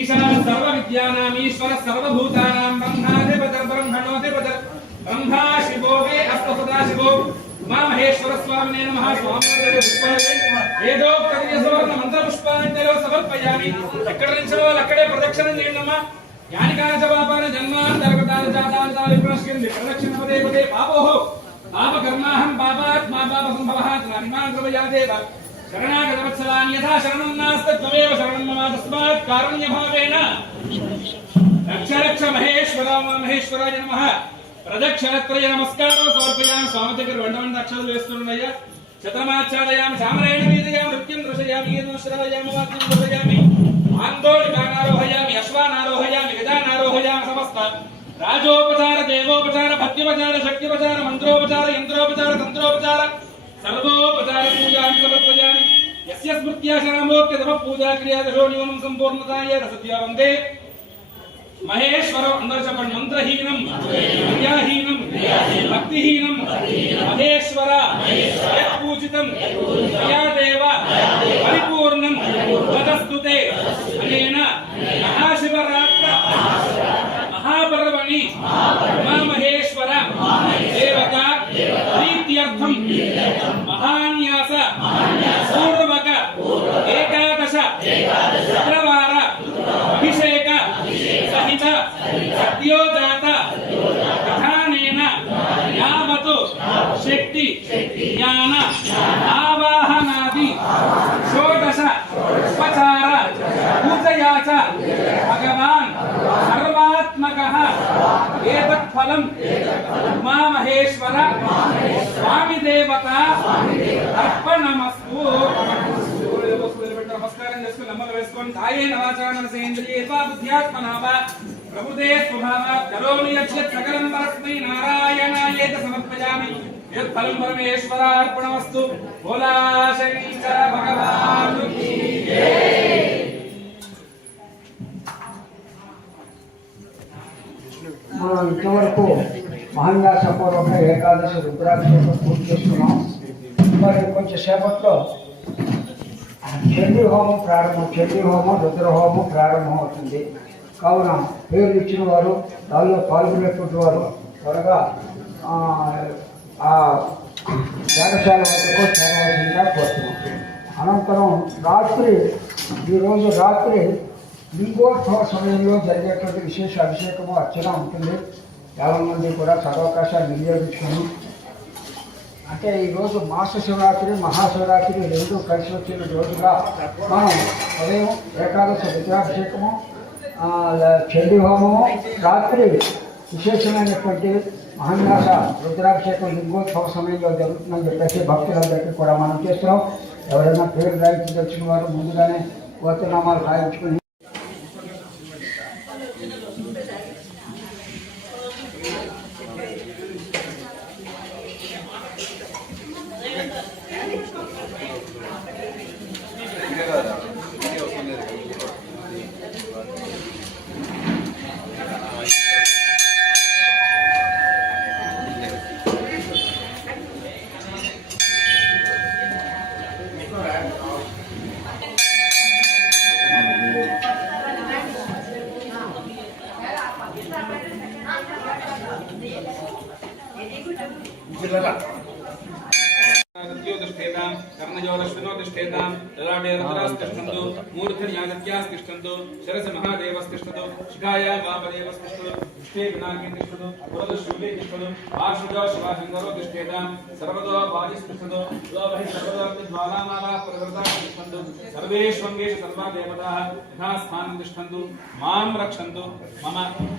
ईशान सर्व विद्यानां ईश्वर सर्वभूतानां ब्रह्माधिपतिर् ब्रह्मणोऽधिपतिर् ब्रह्मा शिवो वे अस्तु सदा शिवो उमा महेश्वर स्वामिने नमः स्वामिने वेदोक्तविधिसुवर्ण मंत्रपुष्पाञ्जलिं समर्पयामि ఎక్కడి నుంచో అక్కడే ప్రదక్షిణ చేయండమ్మా यानिकानि च पापानि जन्मान्तरगतानि जातानि विप्रश्यन्ति प्रदक्षिण पदे पदे पापोः पापकर्माहं पापात्मा पापसम्भवः त्वमिमां कृपयादेव शरणागतवत्सलानि यथा शरणं नास्ति त्वमेव शरणं मम तस्मात् कारुण्यभावेन रक्ष रक्ष महेश्वराय नमः प्रदक्षिणत्रय नमस्कारो समर्पयामि स्वामी దగ్గర వండవండి అక్షరాలు వేస్తున్నాయ్యా శతమాచారయామి సామరేణ వీదయామి నృత్యం దృశయామి గీతశ్రావయామి వాక్యం దృశయామి आंदोलिकानारोहयामि अश्वानारोहयामि गजानारोहयामि समस्त राजोपचार देवोपचार भक्त्योपचार शक्त्योपचार मंत्रोपचार यंत्रोपचार तंत्रोपचार सर्वोपचार पूजां समर्पयामि यस्य स्मृत्या शरणमोक्त्य तम पूजा क्रिया दशोन्यूनं संपूर्णताय रसत्या वन्दे महेश्वरो अंदर चपण मंत्रहीनं क्रियाहीनं भक्तिहीनं महेश्वर यत्पूजितं मया देव परिपूर्णं तदस्तुते अनेन महाशिवरात्र महापर्वणि उमा महेश्वर देवता प्रीत्यर्थं महान्यास पूर्वक एकादश शुक्रवार अभिषेक सहित सत्योजात विधानेन यावत् शक्ति ज्ञान आवाहनादि षोडश उपचार पूजया च भगवान् सर्वात्मकः एतत् फलम् उमा महेश्वर स्वामी देवता अर्पणमस्तु नमस्कारं చేసుకొని నమ్మకం వేసుకొని కాయేన వాచా మనసేంద్రియेत्वा बुद्ध्यात्मना वा प्रभुते स्वभावात् करोमि यत् सकलं परस्मै नारायणायेति समर्पयामि यत् फलं परमेश्वरार्पणमस्तु बोला शंकर भगवान की जय। మనం ఇంతవరకు మహాన్యాసపూర్వక ఏకాదశి రుద్రాభిషేకం పూర్తి చేసుకున్నాం. మరి కొంచెం సేపట్లో చండీ హోమం రుద్ర హోమం ప్రారంభం అవుతుంది. కావున పేర్లు ఇచ్చిన వారు దానిలో పాల్గొనేటువంటి వారు త్వరగా యాగశాల వద్దకు చేరవలసిందిగా కోరుతున్నాం. అనంతరం ఈరోజు రాత్రి లింగోత్సవ సమయంలో జరిగేటువంటి విశేష అభిషేకము అర్చన ఉంటుంది. చాలా మంది కూడా సదవకాశాన్ని వినియోగించుకొని అంటే ఈరోజు మాస శివరాత్రి మహాశివరాత్రి రెండు కలిసి వచ్చిన రోజుగా మనం ఉదయం ఏకాదశి రుద్రాభిషేకము చండీ హోమము రాత్రి విశేషమైనటువంటి మహాన్యాస రుద్రాభిషేకం లింగోత్సవ సమయంలో జరుగుతుందని చెప్పేసి భక్తులందరికీ కూడా మనం చేస్తున్నాం. ఎవరైనా పేరు రాయించదలిచిన వారు ముందుగానే గోత్రనామాలు రాయించుకుని कर्णयोरश्विनोतिष्ठेतां मूर्धन्यागत्यास्तिष्ठन्तु शिरस महादेवस्तिष्ठतु शिखाया वामदेवस्तिष्ठतु पुष्टे विनायके तिष्ठतु पुरदशूले तिष्ठतु आश्रुतो शिवाशङ्करो तिष्ठेतां सर्वतो वाजिस्तिष्ठतु द्वावहि सर्वदाज्वालामालाः प्रकृताः तिष्ठन्तु सर्वेष्वङ्गेषु सर्वा देवताः यथास्थानं तिष्ठन्तु मां रक्षन्तु मम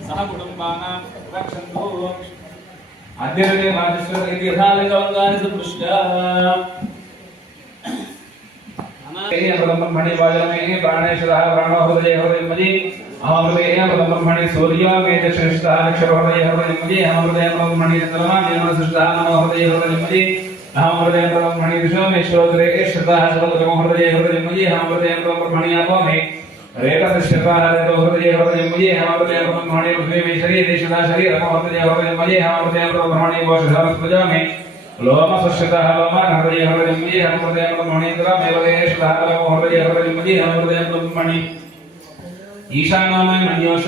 सहकुटुम्बानां रक्षन्तु अद्यते राजेश्वर इति यथालिङ्गवङ्गानि सदृष्ट्या ब्रह्मणि वाजमेहि प्राणेश्वरः प्राणोहृदये हृदयमयि अहमृदये ब्रह्मणि सूर्योमेति श्रेष्ठः अक्षरहृदये हृदयमयि अहमृदये ब्रह्मणि चन्द्रमा निर्मलसृष्टः मनोहृदये हृदयमयि अहमृदये ब्रह्मणि विश्वमेश्वरोदरे श्रद्धः सर्वतमहृदये हृदयमयि अहमृदये ब्रह्मणि अपोमे रेतश्रद्धः हृदये हृदयमयि अहमृदये ब्रह्मणि पृथ्वी शरीरे श्रद्धः शरीरः हृदये हृदयमयि अहमृदये ब्रह्मणि वोषधः प्रजामि लोम सुश्रितः लोमान हृदये हृदयमयि अहमृदये ब्रह्मणि तरामेवदेशः हृदये हृदयमयि अहमृदये ब्रह्मणि ఈశానోమయ మన్యోష